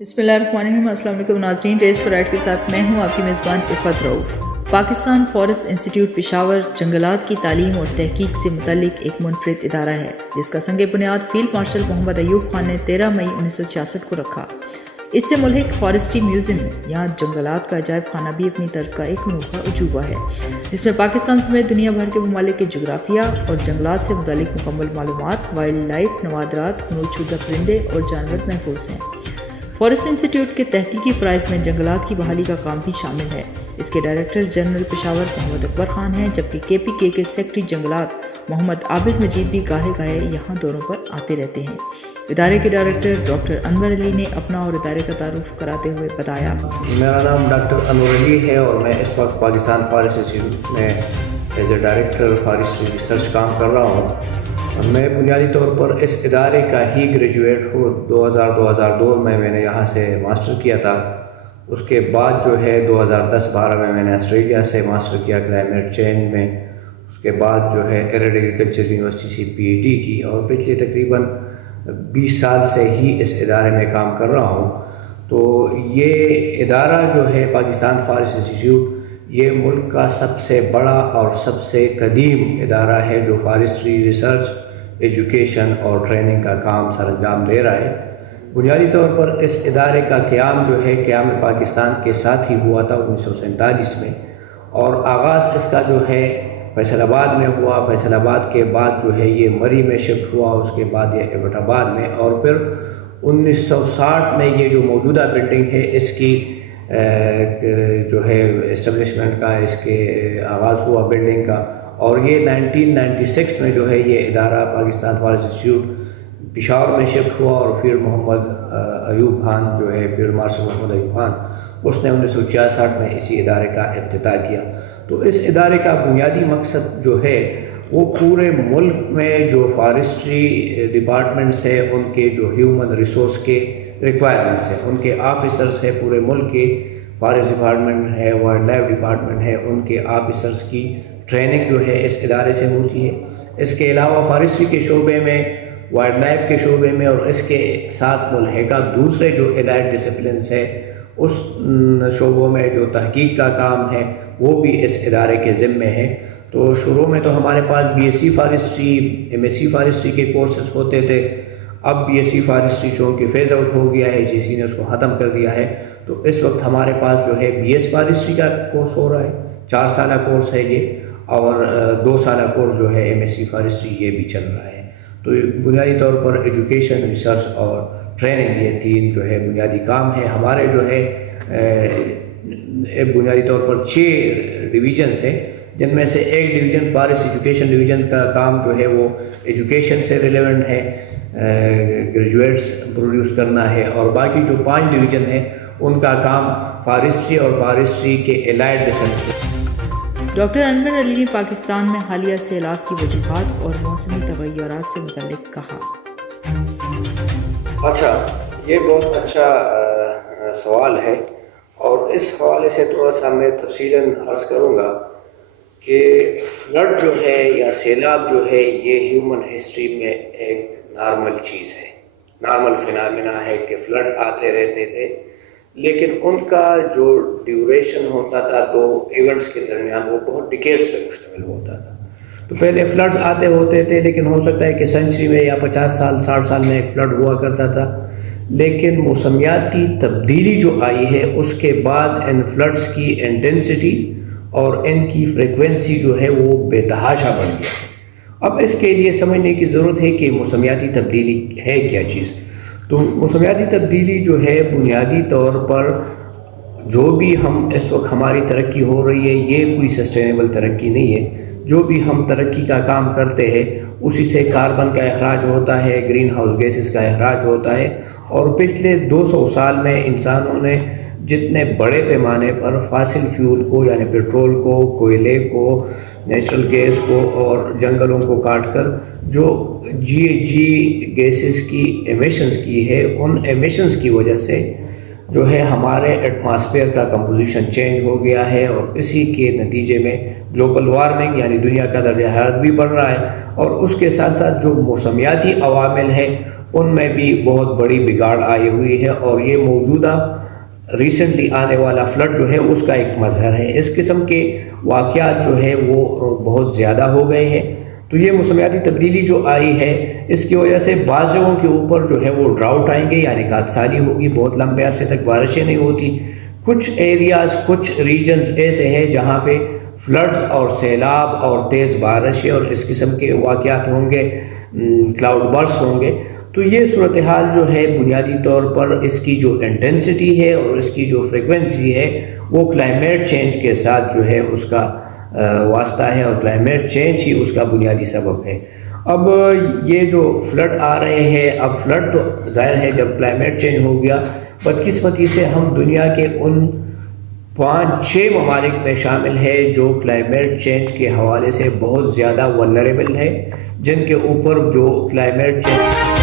बिस्मिल्लाहिर्रहमानिर्रहीम। अस्सलाम वालेकुम नाज़रीन, रेस फॉर राइट के साथ मैं हूँ आपकी मेज़बान इफ़त रऊफ़। पाकिस्तान फॉरेस्ट इंस्टीट्यूट पेशावर जंगलात की तालीम और तहकीक से मुतल्लिक एक मुनफरिद इदारा है, जिसका संग बुनियाद फील्ड मार्शल मोहम्मद अयूब खान ने 13 मई 1966 को रखा। इससे मुल्हिक फॉरेस्ट्री म्यूज़ियम यहाँ जंगलात का अजायब खाना भी अपनी तर्ज का एक अनोखा अजूबा है, जिसमें पाकिस्तान समेत दुनिया भर के ममालिक के जोग्राफिया और जंगलात से मुतल्लिक मुकम्मल मालूमात, वाइल्ड लाइफ, नवादरात, हनूद शुदा परिंदे और जानवर महफूज हैं। फॉरेस्ट इंस्टीट्यूट के तहकीकी फ़राइज़ में जंगलात की बहाली का काम भी शामिल है। इसके डायरेक्टर जनरल पेशावर मोहम्मद अकबर खान हैं, जबकि KPK के सेक्रेटरी जंगलात मोहम्मद आबिद मजीद भी गाहे गाहे यहाँ दौरों पर आते रहते हैं। इदारे के डायरेक्टर डॉक्टर अनवर अली ने अपना और इदारे का तारुफ कराते हुए बताया, मेरा नाम डॉक्टर अनवर अली है और मैं इस वक्त पाकिस्तान फॉरेस्ट इंस्टीट्यूट में as a director forestry research काम कर रहा हूँ। मैं बुनियादी तौर पर इस इदारे का ही ग्रेजुएट हूँ। 2002 में मैंने यहाँ से मास्टर किया था। उसके बाद जो है 2010-12 में मैंने ऑस्ट्रेलिया से मास्टर किया क्लाइमेट चेंज में। उसके बाद जो है एरिड एग्रीकल्चर यूनिवर्सिटी से PhD की और पिछले तकरीबन 20 साल से ही इस इदारे में काम कर रहा हूँ। तो ये इदारा जो है पाकिस्तान फॉरेस्ट इंस्टीट्यूट, ये मुल्क का सबसे बड़ा और सबसे कदीम इदारा है जो फॉरेस्ट्री रिसर्च, एजुकेशन और ट्रेनिंग का काम सर अंजाम दे रहा है। बुनियादी तौर पर इस इदारे का क़याम जो है क़याम पाकिस्तान के साथ ही हुआ था 1947 में, और आगाज़ इसका जो है फैसलाबाद में हुआ। फैसलाबाद के बाद जो है ये मरी में शिफ्ट हुआ, उसके बाद ये एबटाबाद में, और फिर 1960 में ये जो मौजूदा बिल्डिंग है इसकी जो है इस्टेब्लिशमेंट का इसके आगाज़ हुआ बिल्डिंग का। और ये 1996 में जो है ये इदारा पाकिस्तान फॉरेस्ट इंस्टीट्यूट पेशावर में शिफ्ट हुआ, और फिर मोहम्मद अयूब खान जो है फील्ड मार्शल मोहम्मद अयूब खान, उसने 1966 में इसी इदारे का इफ्तिताह किया। तो इस इदारे का बुनियादी मकसद जो है वो पूरे मुल्क में जो फॉरेस्ट्री डिपार्टमेंट्स है उनके जो ह्यूमन रिसोर्स के रिक्वायरमेंट्स हैं, उनके ऑफिसर्स है, पूरे मुल्क के फॉरेस्ट डिपार्टमेंट है, वाइल्ड लाइफ डिपार्टमेंट है, उनके ऑफिसर्स की ट्रेनिंग जो है इस इदारे से होती है। इसके अलावा फॉरेस्ट्री के शोबे में, वाइल्ड लाइफ के शोबे में और इसके साथ मुल्हिका दूसरे जो एलाइड डिसिप्लिन्स है उस शोबों में जो तहकीक का काम है वो भी इस इदारे के ज़िम्मे है। तो शुरू में तो हमारे पास BSc फॉरेस्ट्री, MSc फॉरेस्ट्री के कोर्सेज होते थे। अब BSc फॉरेस्ट्री चूँकि फेज़ आउट हो गया है, JC ने उसको ख़त्म कर दिया है, तो इस वक्त हमारे पास जो है BS फॉरेस्ट्री का कोर्स हो रहा है। 4 साल कोर्स है ये, और 2 साल कोर्स जो है MSc फॉरेस्ट्री ये भी चल रहा है। तो बुनियादी तौर पर एजुकेशन, रिसर्च और ट्रेनिंग, ये 3 जो है बुनियादी काम है हमारे। जो है बुनियादी तौर पर 6 डिवीजन्स हैं, जिनमें से एक डिवीज़न फॉरेस्ट एजुकेशन डिवीज़न का काम जो है वो एजुकेशन से रिलेवेंट है, ग्रेजुएट्स प्रोड्यूस करना है, और बाकी जो 5 डिवीज़न हैं उनका काम फॉरेस्ट्री और फॉरेस्ट्री के allied discipline. Doctor Anwar Ali ने पाकिस्तान में हालिया सैलाब की वजूहात और मौसमी तग़य्युरात से मुतल्लिक कहा। अच्छा, ये बहुत अच्छा सवाल है, और इस हवाले से थोड़ा सा मैं तफसीलन अर्ज़ करूँगा कि फ्लड जो है या सैलाब जो है ये ह्यूमन हिस्ट्री में एक नॉर्मल चीज़ है, नॉर्मल फिनोमेना है कि फ्लड आते रहते थे, लेकिन उनका जो ड्यूरेशन होता था 2 इवेंट्स के दरमियान वो बहुत डिकेड्स पे मुश्तमिल होता था। तो पहले फ्लड्स आते होते थे, लेकिन हो सकता है कि सेंचुरी में या 50 साल 60 साल में एक फ्लड हुआ करता था। लेकिन मौसमियाती तब्दीली जो आई है उसके बाद इन फ्लड्स की इंटेंसिटी और इनकी फ्रीक्वेंसी जो है वो बेतहाशा बढ़ गया है। अब इसके लिए समझने की ज़रूरत है कि मौसमियाती तब्दीली है क्या चीज़। तो मौसमियाती तब्दीली जो है बुनियादी तौर पर जो भी हम इस वक्त हमारी तरक्की हो रही है ये कोई सस्टेनेबल तरक्की नहीं है। जो भी हम तरक्की का काम करते हैं उसी से कार्बन का अखराज होता है, ग्रीन हाउस गैसेस का अखराज होता है, और पिछले 200 साल में इंसानों ने जितने बड़े पैमाने पर फासिल फ्यूल को यानी पेट्रोल को, कोयले को, नेचुरल गैस को और जंगलों को काटकर जो GHG गैसेस की एमिशंस की है, उन एमिशंस की वजह से जो है हमारे एटमॉस्फेयर का कंपोजिशन चेंज हो गया है, और इसी के नतीजे में ग्लोबल वार्मिंग यानी दुनिया का दर्जा हरारत भी बढ़ रहा है। और उसके साथ साथ जो मौसमियाती अवामिल हैं ان میں بھی بہت بڑی بگاڑ آئی ہوئی ہے، اور یہ موجودہ ریسنٹلی آنے والا فلڈ جو ہے اس کا ایک مظہر ہے۔ اس قسم کے واقعات جو ہے وہ بہت زیادہ ہو گئے ہیں۔ تو یہ موسمیاتی تبدیلی جو آئی ہے اس کی وجہ سے بعض جگہوں کے اوپر جو ہے وہ ڈراؤٹ آئیں گے، یعنی کاتسانی ہوگی، بہت لمبے عرصے تک بارشیں نہیں ہوتی۔ کچھ ایریاز، کچھ ریجنز ایسے ہیں جہاں پہ فلڈز اور سیلاب اور تیز بارشیں اور اس قسم کے واقعات ہوں گے، کلاؤڈ برس ہوں گے۔ تو یہ صورتحال جو ہے بنیادی طور پر اس کی جو انٹینسٹی ہے اور اس کی جو فریکوینسی ہے وہ کلائمیٹ چینج کے ساتھ جو ہے اس کا واسطہ ہے، اور کلائمیٹ چینج ہی اس کا بنیادی سبب ہے۔ اب یہ جو فلڈ آ رہے ہیں، اب فلڈ تو ظاہر ہے جب کلائمیٹ چینج ہو گیا، بدقسمتی سے ہم دنیا کے ان 5-6 ممالک میں شامل ہے جو کلائمیٹ چینج کے حوالے سے بہت زیادہ ولنریبل ہے، جن کے اوپر جو کلائمیٹ چینج